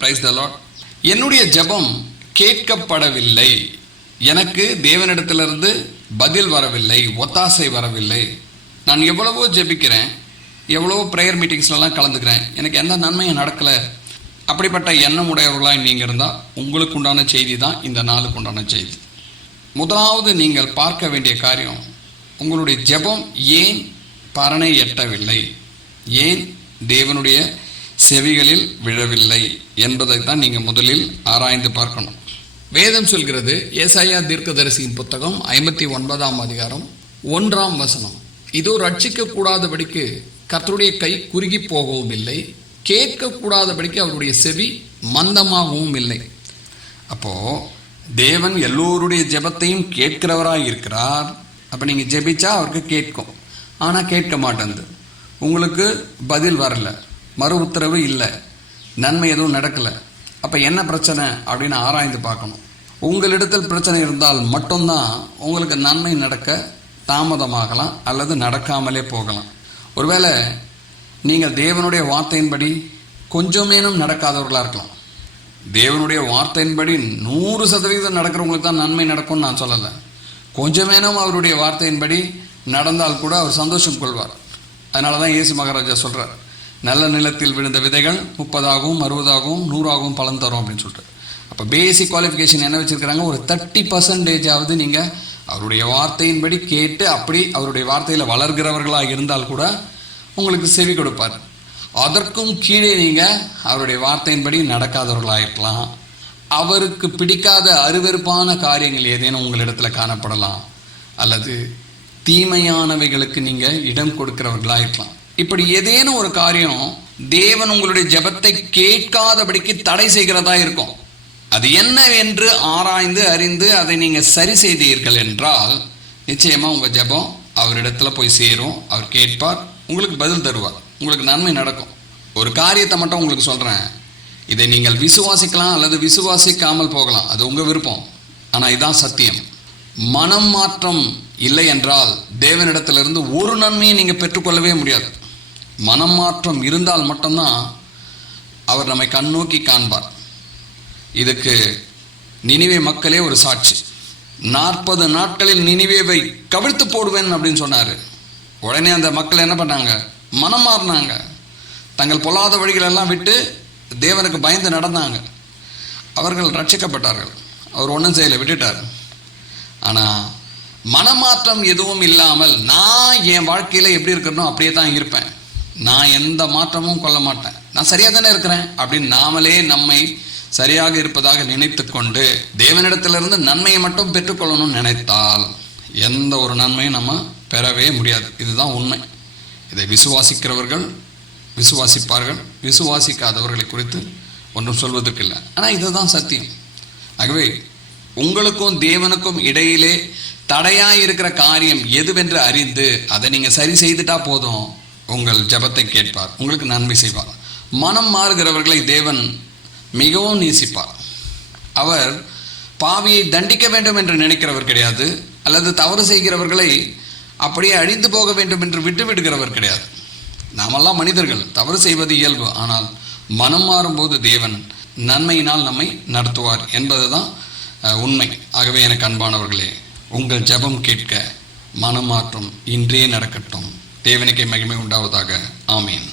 Praise the Lord. என்னுடைய ஜெபம் கேட்கப்படவில்லை, எனக்கு தேவனிடத்திலிருந்து பதில் வரவில்லை, ஒத்தாசை வரவில்லை. நான் எவ்வளவோ ஜெபிக்கிறேன், எவ்வளவோ ப்ரேயர் மீட்டிங்ஸ்லாம் கலந்துக்கிறேன், எனக்கு எந்த நன்மையும் நடக்கலை. அப்படிப்பட்ட எண்ணம் உடையவர்களாக நீங்கள் இருந்தால் உங்களுக்கு உண்டான செய்தி தான் இந்த நாளுக்கு உண்டான செய்தி. முதலாவது நீங்கள் பார்க்க வேண்டிய காரியம், உங்களுடைய ஜெபம் ஏன் பரனை எட்டவில்லை, ஏன் தேவனுடைய செவிகளில் விழவில்லை என்பதை தான் நீங்கள் முதலில் ஆராய்ந்து பார்க்கணும். வேதம் சொல்கிறது, ஏசாயா தீர்க்கதரிசியின் புத்தகம் 59ஆம் அதிகாரம் 1ஆம் வசனம், இதோ ரட்சிக்க கூடாதபடிக்கு கர்த்தருடைய கை குறுகி போகவும் இல்லை, கேட்கக்கூடாதபடிக்கு அவருடைய செவி மந்தமாகவும் இல்லை. அப்போது தேவன் எல்லோருடைய ஜெபத்தையும் கேட்கிறவராக இருக்கிறார். அப்போ நீங்கள் ஜெபிச்சா அவருக்கு கேட்கும், ஆனால் கேட்க மாட்டேங்குது, உங்களுக்கு பதில் வரல, மறு உத்தரவு இல்லை, நன்மை எதுவும் நடக்கலை. அப்போ என்ன பிரச்சனை அப்படின்னு ஆராய்ந்து பார்க்கணும். உங்களிடத்தில் பிரச்சனை இருந்தால் மட்டும்தான் உங்களுக்கு நன்மை நடக்க தாமதமாகலாம் அல்லது நடக்காமலே போகலாம். ஒருவேளை நீங்கள் தேவனுடைய வார்த்தையின்படி கொஞ்சமேனும் நடக்காதவர்களாக இருக்கலாம். தேவனுடைய வார்த்தையின்படி 100% நடக்கிறவங்களுக்கு தான் நன்மை நடக்கும்னு நான் சொல்லலை. கொஞ்சமேனும் அவருடைய வார்த்தையின்படி நடந்தால் கூட அவர் சந்தோஷம் கொள்வார். அதனால தான் இயேசு மகாராஜா சொல்கிறார், நல்ல நிலத்தில் விழுந்த விதைகள் 30ஆகவும் 60ஆகவும் 100ஆகவும் பலன் தரும் அப்படின்னு சொல்லிட்டு. அப்போ பேசிக் குவாலிஃபிகேஷன் என்ன வச்சுருக்கிறாங்க, ஒரு 30% நீங்கள் அவருடைய வார்த்தையின்படி கேட்டு அப்படி அவருடைய வார்த்தையில் வளர்கிறவர்களாக இருந்தால் கூட உங்களுக்கு செவி கொடுப்பார். அதற்கும் கீழே நீங்கள் அவருடைய வார்த்தையின்படி நடக்காதவர்களாக இருக்கலாம். அவருக்கு பிடிக்காத அருவெறுப்பான காரியங்கள் ஏதேனும் உங்களிடத்தில் காணப்படலாம், அல்லது தீமையானவைகளுக்கு நீங்கள் இடம் கொடுக்கிறவர்களாக இருக்கலாம். இப்படி ஏதேனும் ஒரு காரியம் தேவன் உங்களுடைய ஜெபத்தை கேட்காதபடிக்கு தடை செய்கிறதா இருக்கும். அது என்ன என்று ஆராய்ந்து அறிந்து அதை நீங்கள் சரி செய்தீர்கள் என்றால் நிச்சயமாக உங்கள் ஜெபம் அவரிடத்துல போய் சேரும், அவர் கேட்பார், உங்களுக்கு பதில் தருவார், உங்களுக்கு நன்மை நடக்கும். ஒரு காரியத்தை மட்டும் உங்களுக்கு சொல்கிறேன், இதை நீங்கள் விசுவாசிக்கலாம் அல்லது விசுவாசிக்காமல் போகலாம், அது உங்கள் விருப்பம். ஆனால் இதுதான் சத்தியம். மனம் மாற்றம் இல்லை என்றால் தேவனிடத்திலிருந்து ஒரு நன்மையை நீங்கள் பெற்றுக்கொள்ளவே முடியாது. மனம் மாற்றம் இருந்தால் மட்டும்தான் அவர் நம்மை கண்ணோக்கி காண்பார். இதுக்கு நினிவே மக்களே ஒரு சாட்சி. 40 நாட்களில் நினிவேவை கவிழ்த்து போடுவேன் அப்படின்னு சொன்னார். உடனே அந்த மக்கள் என்ன பண்ணாங்க, மனம் மாறினாங்க, தங்கள் பொல்லாத வழிகளெல்லாம் விட்டு தேவனுக்கு பயந்து நடந்தாங்க. அவர்கள் ரட்சிக்கப்பட்டார்கள். அவர் ஒன்றும் செய்யலை, விட்டுட்டார். ஆனால் மனமாற்றம் எதுவும் இல்லாமல் நான் என் வாழ்க்கையில் எப்படி இருக்கணும் அப்படியே தான் இருப்பேன், நான் எந்த மாற்றமும் கொள்ள மாட்டேன், நான் சரியாக தானே இருக்கிறேன் அப்படின்னு நாமளே நம்மை சரியாக இருப்பதாக நினைத்து கொண்டு தேவனிடத்திலிருந்து நன்மையை மட்டும் பெற்றுக்கொள்ளணும்னு நினைத்தால் எந்த ஒரு நன்மையும் நம்ம பெறவே முடியாது. இதுதான் உண்மை. இதை விசுவாசிக்கிறவர்கள் விசுவாசிப்பார்கள், விசுவாசிக்காதவர்களை குறித்து ஒன்றும் சொல்வதற்கு இல்லை. ஆனால் இதுதான் சத்தியம். ஆகவே உங்களுக்கும் தேவனுக்கும் இடையிலே தடையாக இருக்கிற காரியம் எதுவென்று அறிந்து அதை நீங்கள் சரி செய்துட்டா போதும், உங்கள் ஜெபத்தை கேட்பார், உங்களுக்கு நன்மை செய்வார். மனம் மாறுகிறவர்களை தேவன் மிகவும் நேசிப்பார். அவர் பாவியை தண்டிக்க வேண்டும் என்று நினைக்கிறவர் கிடையாது, அல்லது தவறு செய்கிறவர்களை அப்படியே அழிந்து போக வேண்டும் என்று விட்டுவிடுகிறவர் கிடையாது. நாமெல்லாம் மனிதர்கள், தவறு செய்வது இயல்பு. ஆனால் மனம் மாறும்போது தேவன் நன்மையினால் நம்மை நடத்துவார் என்பதுதான் உண்மை. ஆகவே எனக்கு அன்பானவர்களே, உங்கள் ஜெபம் கேட்க மனமாற்றம் இன்றே நடக்கட்டும். தேவனுக்கே மகிமை உண்டாவதாக. ஆமீன்.